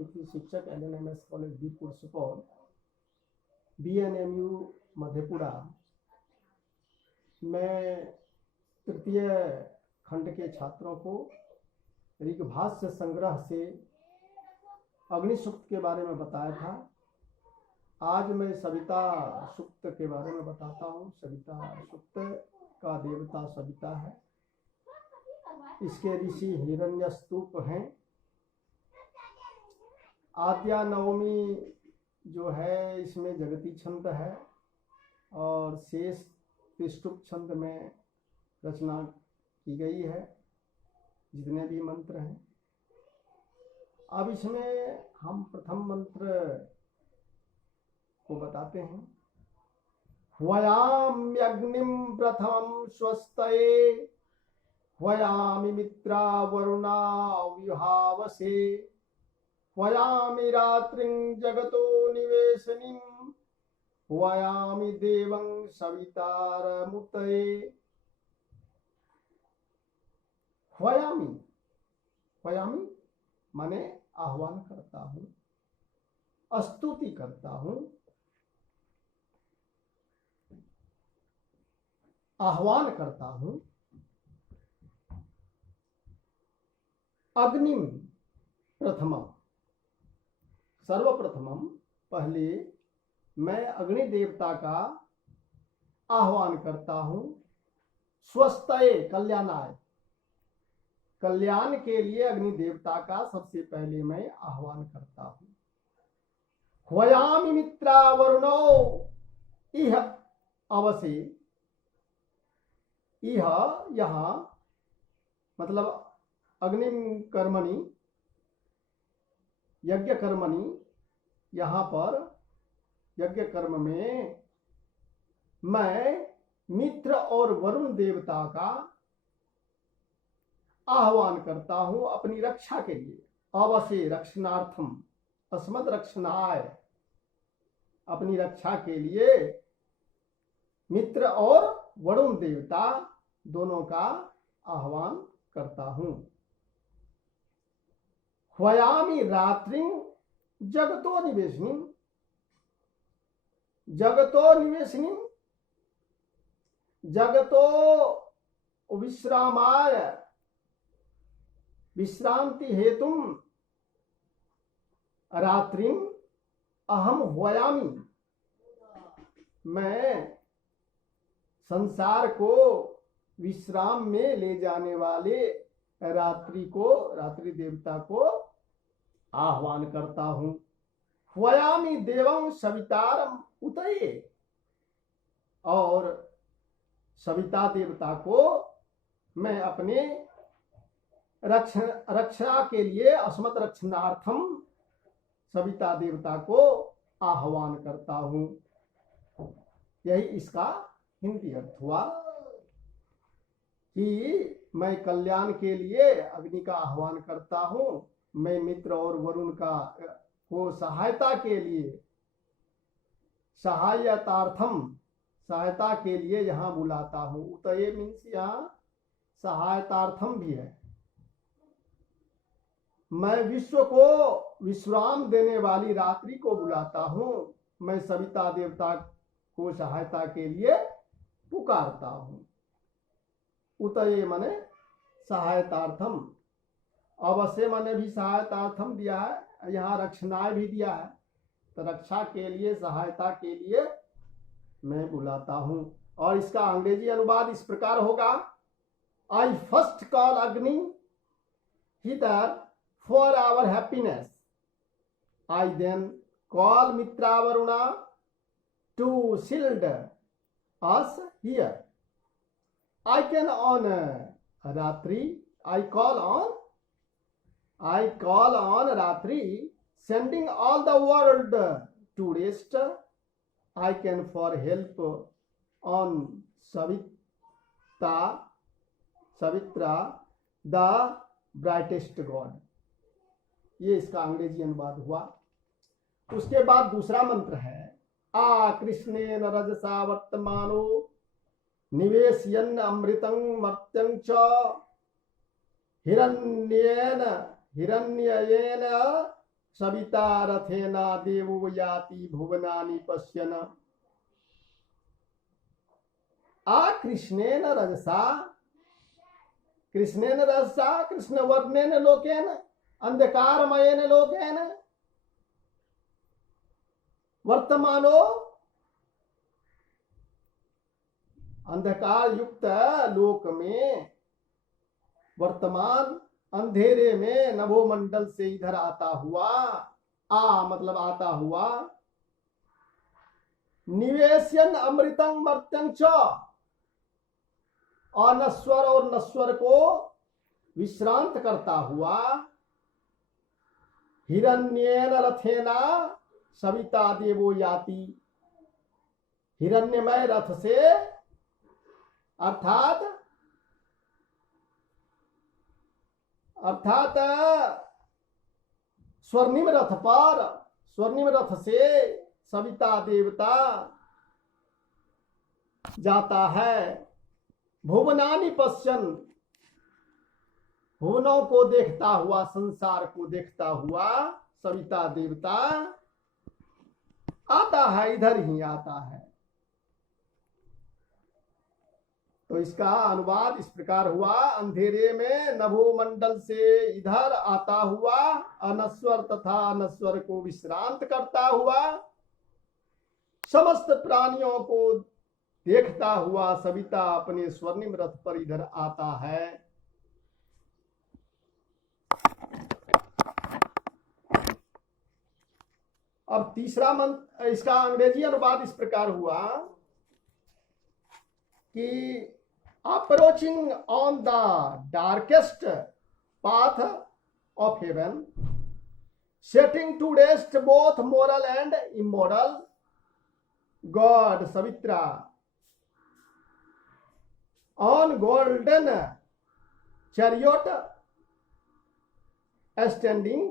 अतिथि शिक्षक LNMS college Birpur Supaul, BNMU Madhepura. मैं तृतीय खंड के छात्रों को ऋग्भाष्य संग्रह से अग्नि सूक्त के बारे में बताया था। आज मैं सविता सूक्त के बारे में बताता हूँ। सविता सूक्त का देवता सविता है। इसके ऋषि हिरण्यस्तूप हैं। आद्या नवमी जो है इसमें जगती छंद है और शेष तिष्टुप छंद में रचना की गई है, जितने भी मंत्र हैं। अब इसमें हम प्रथम मंत्र को बताते हैं। ह्वयाम्यग्निं प्रथमं स्वस्तये, ह्वयामि मित्रा वरुणा विहावसे, ह्वयामि रात्रिं जगतो निवेशनीं, ह्वयामि देवं सवितारमुतये। ह्वयामि, ह्वयामि माने आह्वान करता हूँ, स्तुति करता हूँ, आह्वान करता हूँ। अग्निम प्रथमम, सर्वप्रथमम, पहले मैं अग्नि देवता का आह्वान करता हूँ। स्वस्तये, कल्याणाय, कल्याण के लिए अग्नि देवता का सबसे पहले मैं आह्वान करता हूँ। ह्वयामि मित्रा वरुणो इह अवसे, इह यहाँ मतलब अग्नि कर्मणि, यज्ञ कर्मणि, यहाँ पर यज्ञ कर्म में मैं मित्र और वरुण देवता का आह्वान करता हूं अपनी रक्षा के लिए। अवश्य रक्षणार्थम, अस्मत् रक्षणाय, अपनी रक्षा के लिए मित्र और वरुण देवता दोनों का आह्वान करता हूं। ह्वयामि रात्रिं जगतो निवेशनीं, जगतो निवेशनीं, जगतो विश्रामाय, विश्रांति हेतुम रात्रिं अहम ह्वयामि, मैं संसार को विश्राम में ले जाने वाले रात्रि को, रात्रि देवता को आह्वान करता हूं। ह्वयामि देवं सवितारम उतये, और सविता देवता को मैं अपने रक्षा के लिए, अस्मत् रक्षणार्थम, सविता देवता को आह्वान करता हूं। यही इसका हिंदी अर्थ हुआ कि मैं कल्याण के लिए अग्नि का आह्वान करता हूं। मैं मित्र और वरुण का को सहायता के लिए, सहायतार्थम, सहायता के लिए यहाँ बुलाता हूं। उतये मीन्स यहाँ सहायतार्थम भी है। मैं विश्व को विश्राम देने वाली रात्रि को बुलाता हूं। मैं सविता देवता को सहायता के लिए पुकारता हूं। उतये माने सहायतार्थम, अवश्य माने भी सहायतार्थम दिया है, यहाँ रक्षणाय भी दिया है, तो रक्षा के लिए, सहायता के लिए मैं बुलाता हूं। और इसका अंग्रेजी अनुवाद इस प्रकार होगा। I first call Agni here for our happiness, I then call Mitra Varuna to shield us here. I can on Ratri, I call on Ratri, sending all the world to rest. I can for help on Savitra, the brightest God. ये इसका अंग्रेजी अनुवाद हुआ। उसके बाद दूसरा मंत्र है। आ कृष्णेन रजसा वर्तमानो निवेशयन् अमृतं मर्त्यं च हिरण्येन सविता रथेना देवो याति भुवनानि पश्यन् कृष्णेन रजसा कृष्णवर्णेन लोकेन अंधकारमयेन लोकेन वर्तमानो अंधकार युक्त लोक में वर्तमान अंधेरे में नभोमंडल से इधर आता हुआ मतलब आता हुआ निवेशन अमृतं मर्त्यं च अनस्वर और नश्वर को विश्रांत करता हुआ हिरण्येन रथेना सविता देवो याति हिरण्यमय रथ से अर्थात स्वर्णिम रथ से सविता देवता जाता है। भुवनानि पश्यन् भुवनों को देखता हुआ संसार को देखता हुआ सविता देवता आता है, इधर ही आता है। तो इसका अनुवाद इस प्रकार हुआ, अंधेरे में नभोमंडल से इधर आता हुआ अनस्वर तथा अनस्वर को विश्रांत करता हुआ समस्त प्राणियों को देखता हुआ सविता अपने स्वर्णिम रथ पर इधर आता है। अब तीसरा मंत्र, इसका अंग्रेजी अनुवाद इस प्रकार हुआ कि approaching on the darkest path of heaven, setting to rest both moral and immoral, god Savitra on golden chariot standing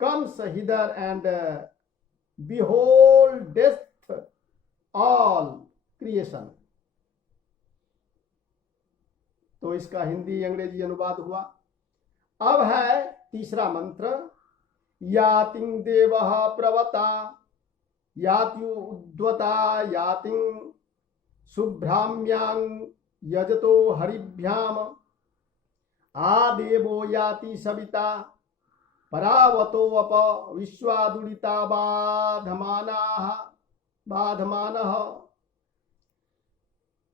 comes hither and beholdeth all creation। तो इसका हिंदी अंग्रेजी अनुवाद हुआ। अब है तीसरा मंत्र, यातिं देवः प्रवता यात्युद्वता यातिं शुभ्राम्यां यजतो हरिभ्याम आदेवो याति सविता परावतो अप विश्वादुरिता बाधमानः।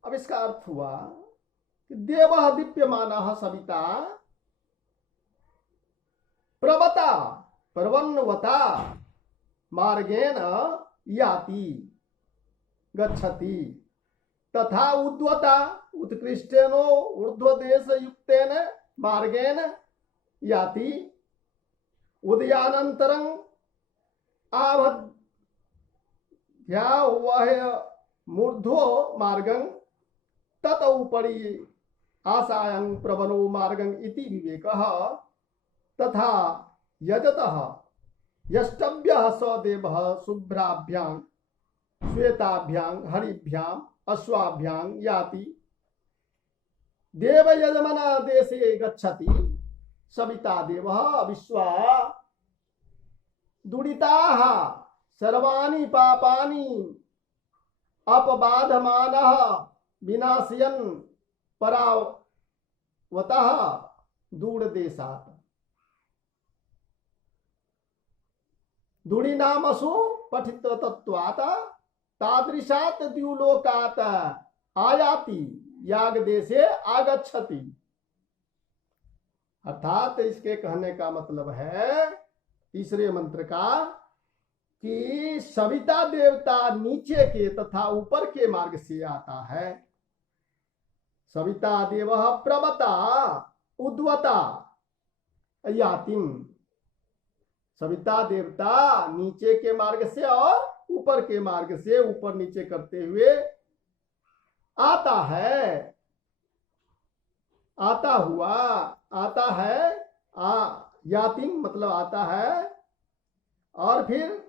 अब इसका अर्थ हुआ कि देवः दीप्यमानः सविता प्रवन्वता मार्गेण याति गच्छति तथा उद्वता उत्कृष्टेनो ऊर्ध्वदेश युक्तेन मार्गेण याति उदयानन्तरं आभद्यावह्य मूर्ध्वो मार्गं तत उपरि आसायं प्रवनो मार्गं इति विवेकः तथा यजतः यष्टव्यः स देवः शुभ्राभ्यां श्वेताभ्यां हरिभ्यां अश्वाभ्यां याति देव यजमान देशे गच्छति सविता देवः विश्वा दुरिताः सर्वाणि पापानि अपबाधमानः विनाशयन् परावतः दूरदेशात्। दुरीनामसु पठितत्वात् तादृशात् द्युलोकात् आयाति याग देशे आगच्छति। अर्थात इसके कहने का मतलब है तीसरे मंत्र का कि सविता देवता नीचे के तथा ऊपर के मार्ग से आता है। सविता देवः प्रवता उद्वता यातिम, सविता देवता नीचे के मार्ग से और ऊपर के मार्ग से ऊपर नीचे करते हुए आता है, आता हुआ, आता है, यातिम मतलब आता है। और फिर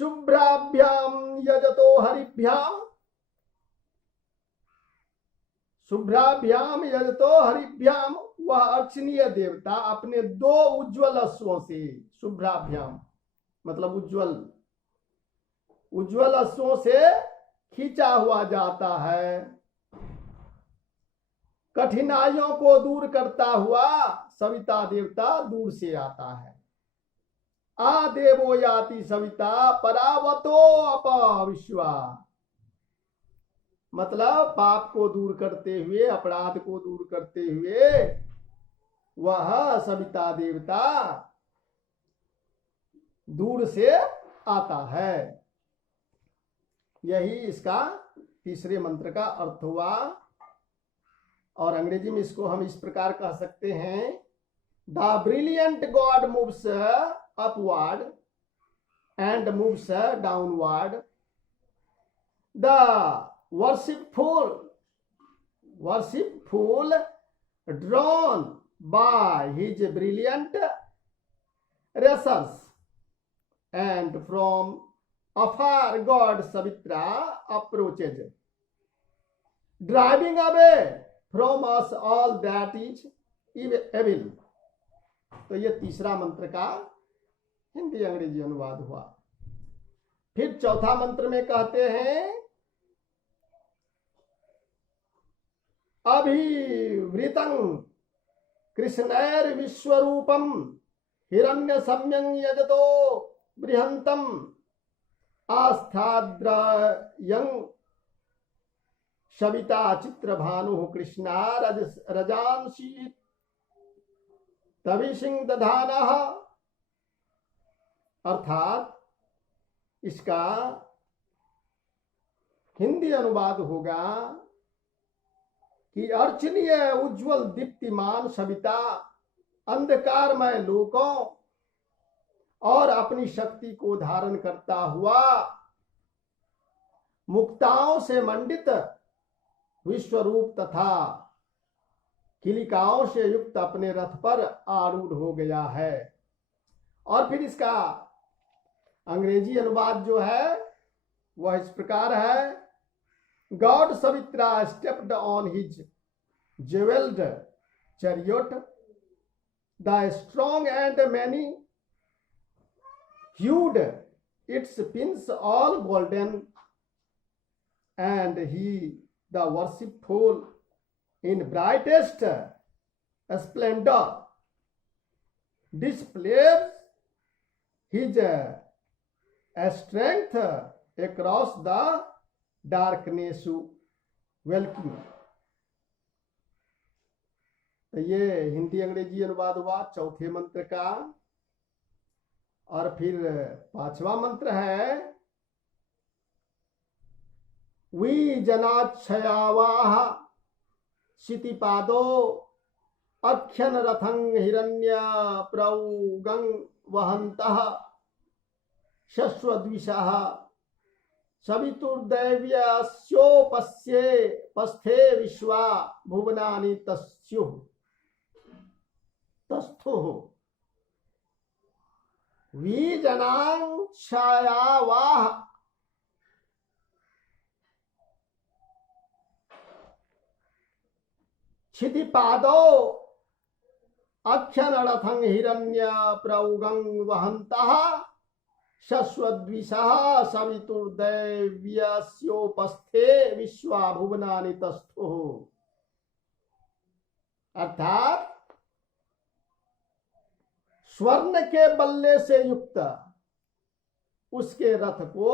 शुभ्राभ्याम यजतो हरिभ्याम, शुभ्राभ्याम यजतो हरिभ्याम, वह अर्चनीय देवता अपने दो उज्ज्वल अश्वों से, शुभ्राभ्याम मतलब उज्ज्वल, उज्ज्वल अश्वों से खींचा हुआ जाता है। कठिनाइयों को दूर करता हुआ सविता देवता दूर से आता है। आ देवो याति सविता परावतो अपविश्वा, मतलब पाप को दूर करते हुए, अपराध को दूर करते हुए वह सविता देवता दूर से आता है। यही इसका तीसरे मंत्र का अर्थ हुआ। और अंग्रेजी में इसको हम इस प्रकार कह सकते हैं, the brilliant God moves upward and moves downward, the worshipful drawn by his brilliant racers, and from afar God Savitra approaches, driving away from us all that is evil। तो ये तीसरा मंत्र का हिंदी अंग्रेजी अनुवाद हुआ। फिर चौथा मंत्र में कहते हैं, अभिवृतं कृष्णैर विश्वरूपम हिरण्य सम्यं यजतो बृहंतम आस्थाद्रयं सविता चित्रभानु कृष्णा रजांसी तविशिं दधानः। अर्थात इसका हिंदी अनुवाद होगा कि अर्चनीय उज्जवल दीप्तिमान सविता अंधकारमय लोकों और अपनी शक्ति को धारण करता हुआ मुक्ताओं से मंडित विश्वरूप तथा किलिकाओं से युक्त अपने रथ पर आरूढ़ हो गया है। और फिर इसका अंग्रेजी अनुवाद जो है वह इस प्रकार है, God Savitra stepped on his jeweled chariot, the strong and many hued its pins all golden, and he, the worshipful, in brightest splendor, displays his strength across the darkness welcome। तो ये हिंदी अंग्रेजी अनुवाद हुआ चौथे मंत्र का। और फिर पांचवा मंत्र है, वी जनाच्छयावाह क्षितिपादो अख्यन रथं हिरण्य प्रौगं वहन्तः शश्वद्विषः सवितुर्दैव्यस्योपस्थे विश्वा भुवनानि तस्थुः। वीजनाच्छायावाह क्षितिपादो अख्यनरथं हिरण्य प्रौगं वहन्तः शश्वद्विषः सवितुर्दैव्यस्योपस्थे विश्वा भुवनानि तस्थुः। अर्थात स्वर्ण के बल्ले से युक्त उसके रथ को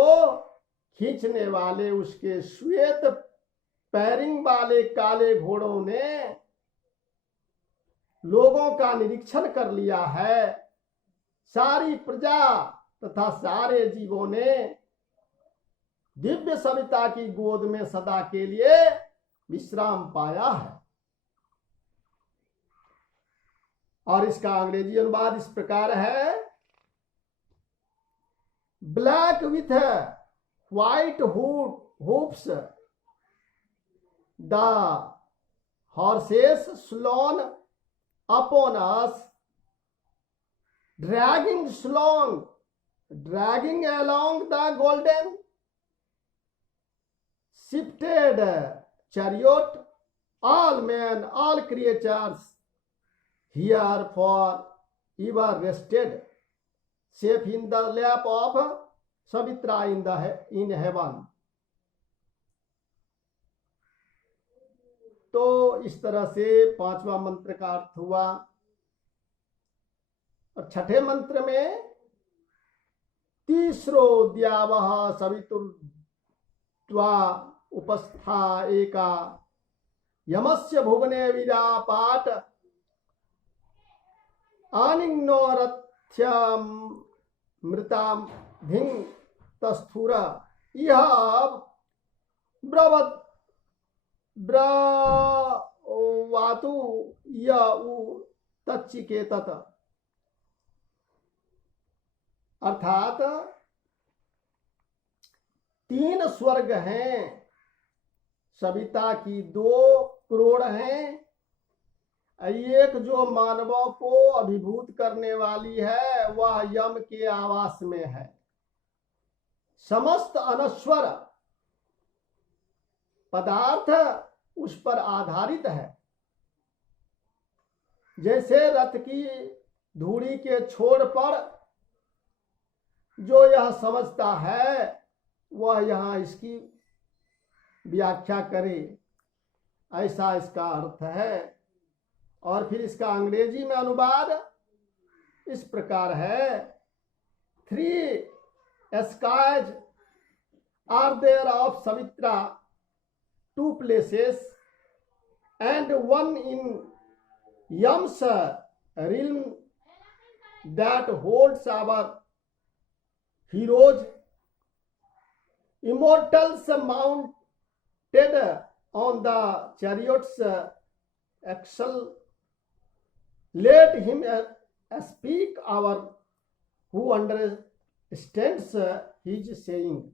खींचने वाले उसके श्वेत पैरिंग वाले काले घोड़ों ने लोगों का निरीक्षण कर लिया है। सारी प्रजा तथा सारे जीवों ने दिव्य सविता की गोद में सदा के लिए विश्राम पाया है। और इसका अंग्रेजी अनुवाद इस प्रकार है, black with white hooves the horses slone upon us, dragging along the golden shifted chariot all men, all creatures here for ever rested, safe in the lap of Savitra in heaven. तो इस तरह से पांचवा मंत्र का अर्थ हुआ। और छठे मंत्र में तीसरो द्यावह सवितुर्वा उपस्था एका यमस्य भुवने विरापाट आनिग्नोरथ्यम मृताम धिंग तस्थुर यह ब्रवत ब्रवातु य तच्चिकेतत। अर्थात तीन स्वर्ग हैं, सविता की 2 करोड़ हैं, एक जो मानवों को अभिभूत करने वाली है वह यम के आवास में है। समस्त अनश्वर पदार्थ उस पर आधारित है। जैसे रथ की धूड़ी के छोर पर जो यह समझता है वह यहाँ इसकी व्याख्या करे, ऐसा इसका अर्थ है। और फिर इसका अंग्रेजी में अनुवाद इस प्रकार है, 3 skies are there of Savitra, 2 places, and 1 in Yam's realm that holds our heroes, immortals mounted on the chariot's axle. Let him speak our who understands his saying.